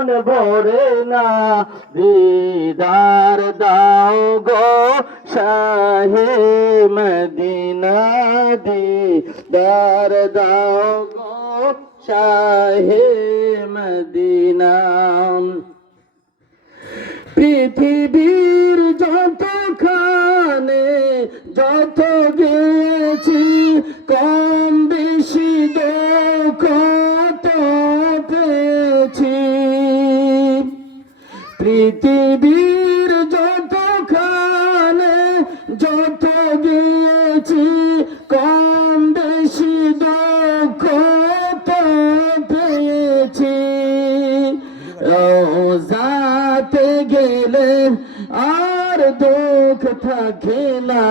মন ভরে না দিদার দাও গো শাহে মদিনা দিদার দাও গো শাহে মদিনা পৃথিবীর যতখানে যত গেছি কম বেশি দুঃখ তো পেয়েছি পৃথিবীর যতখানে যত গেছি কম বেশি দুঃখ তো পেয়েছি রোজাতে গেলে আর দুঃখ থাকে না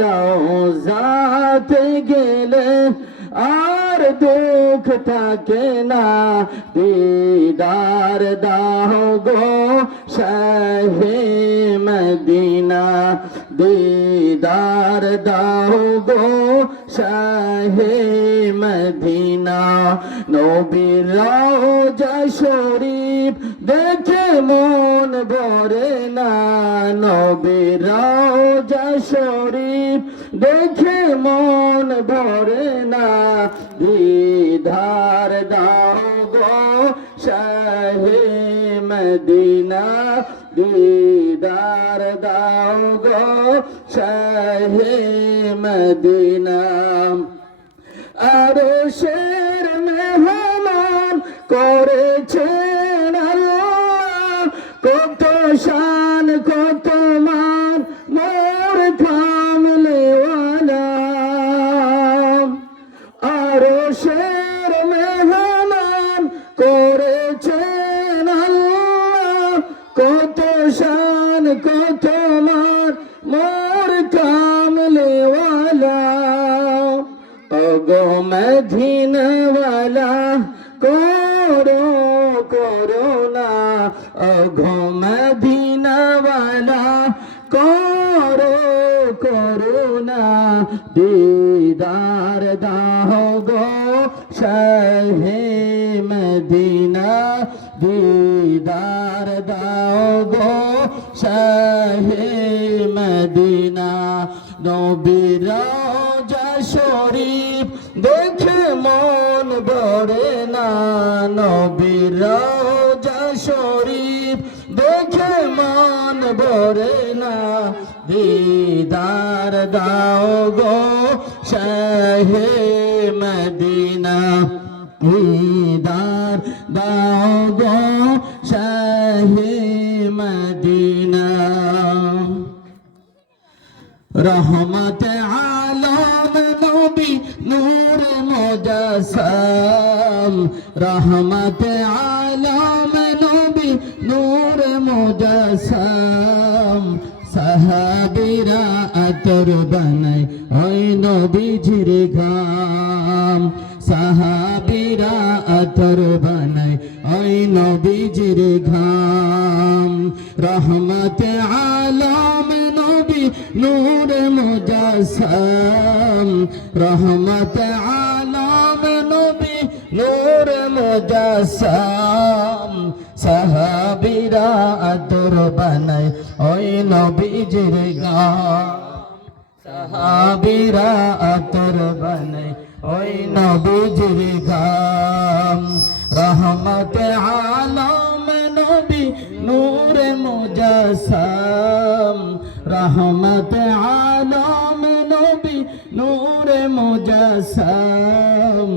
রোজাতে গেলে আর দুঃখ থাকে না দিদার দাও গো শাহে মদিনা দিদার দাও গো শাহে মদিনা নবীর রওজা শরীফ দেখে মন ভরে না নবীর রওজা শরীফ দেখে মন ভরে না দিদার দাও গো শাহে মদিনা দিদার দাও গো শাহে মদিনা আরশের মেহমান করেছেন আল্লাহ কত শান কত মান মোর কামলেওয়ালা আরশের মেহমান করেছেন আল্লাহ কত শান কত মান মোর কামলেওয়ালা ওগো মদিনাওয়ালা করো করোনা ওগো মদিনাওয়ালা করো করোনা দিদার দাও গো শাহে মদিনা দিদার দাও গো শাহে মদিনা নবীর রওজা শরীফ দেখে মন ভরে না নবীর রওজা শরীফ দেখে মন ভরে না দিদার দাও গো শাহে মদিনা দিদার দাও গো শাহে মদিনা রহমত আলম নবী নূর মুজাসসাম রহমত আলম নবী নূর মুজাসসাম সাহাবীরা আতর বানায় ওই নবীজির ঘাম সাহাবীরা আতর বানায় ওই নবীজির ঘাম রহমত আলম নবী নূর মুজাসসাম রহমত আলম নবী নূর মুজাসসাম সাহাবীরা আতর বানায় ওই নবীজির গাম সাহাবীরা আতর বানায় ওই নবীজির গাম রহমত আলম নবী নূর মুজাসসাম রহমত আলম নবী নূর মুজাসসাম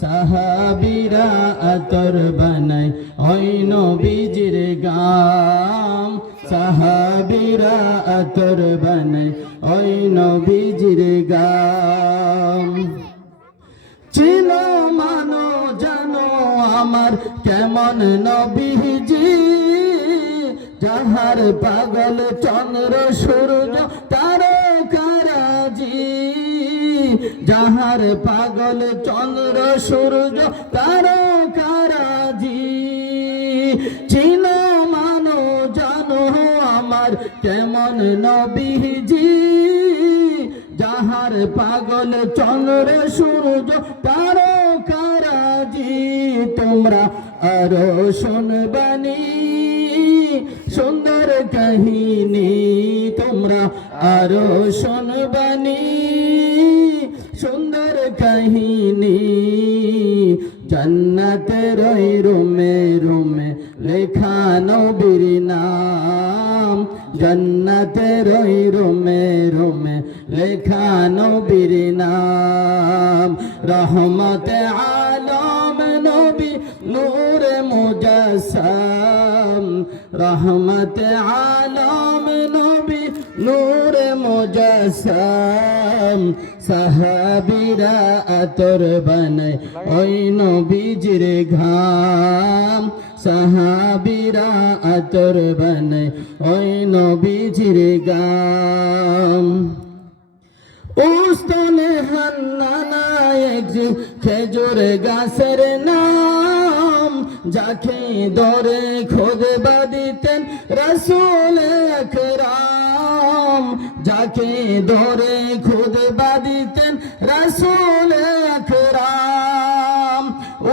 সাহাবীরা আতর বানায় ওই নবীজির গাম সাহাবীরা আতর বানায় ওই নবীজির গাম চিনো মানো জানো আমার কেমন নবীজি যাহার পাগল চন্দ্র সূর্য তারকারাজি যাহার পাগল চন্দ্র সূর্য তারকারাজি চিনো মানো জানো আমার কেমন নবীজি যাহার পাগল চন্দ্র সূর্য তারকারাজি তোমরা আরো শুনবানি সুন্দর কাহিনী তোমরা আরো শুনবানি সুন্দর কাহিনী জান্নাতের ওই রুমে রুমে লেখা নবীর নাম জান্নাতের ওই রুমে রুমে লেখা নবীর নাম রহমতে আলম নবী নূর মুজাসসাম রহমতে আলম নবী নূর মুজাসসাম সাহাবীরা আতর বানায় ওই নবীজির ঘাম সাহাবীরা আতর বানায় ওই নবীজির গাম উস্তনে হান্নানা একজি খেজুর গাছের নাম যাকে ধরে খুতবা দিতেন রাসূল আকরাম যাকে ধরে খুতবা দিতেন রাসূল আকরাম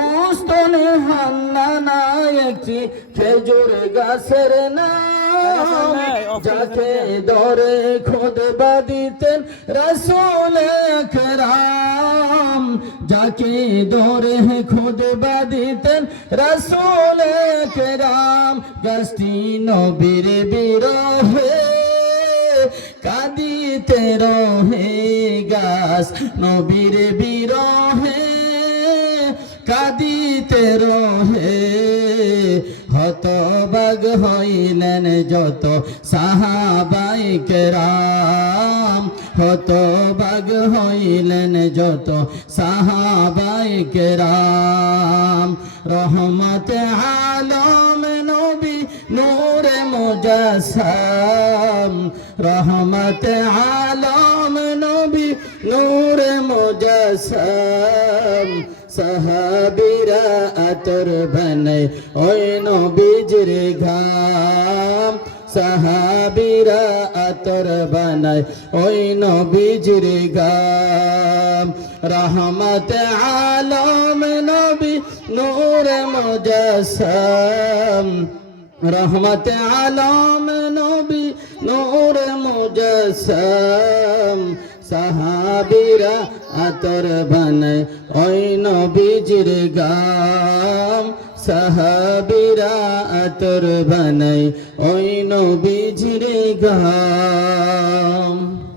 উস্তনে হান্নানা একটি খেজুর গাছের নাম যাকে ধরে খুতবা দিতেন রাসূল আকরাম যাকে ধরে খুতবা দিতেন রাসূল আকরাম গাছটি নবীর বিরহে কাঁদিতে রহে গাছ নবীর বিরহে কাঁদিতে রহে হতবাগ হইলেন যত সাহাবায়ে কেরাম হতবাগ হইলেন যত সাহাবায়ে কেরাম রহমতে আলম নবী নূরে মুজাসসাম রহমতে আলম নবী নূরে মুজাসসাম সাহাবীরা আতর বানায় ওই নবীজির ঘাম সাহাবীরা আতর বানায় ওই নবীজির ঘাম রহমতে আলম নবী নূরে মুজাসসাম রহমতে আলম নবী নূরে মুজাসসাম সাহাবীরা আতর বানায় ওই নবীজির গাম সাহাবীরা আতর বানায় ওই নবীজির গাম।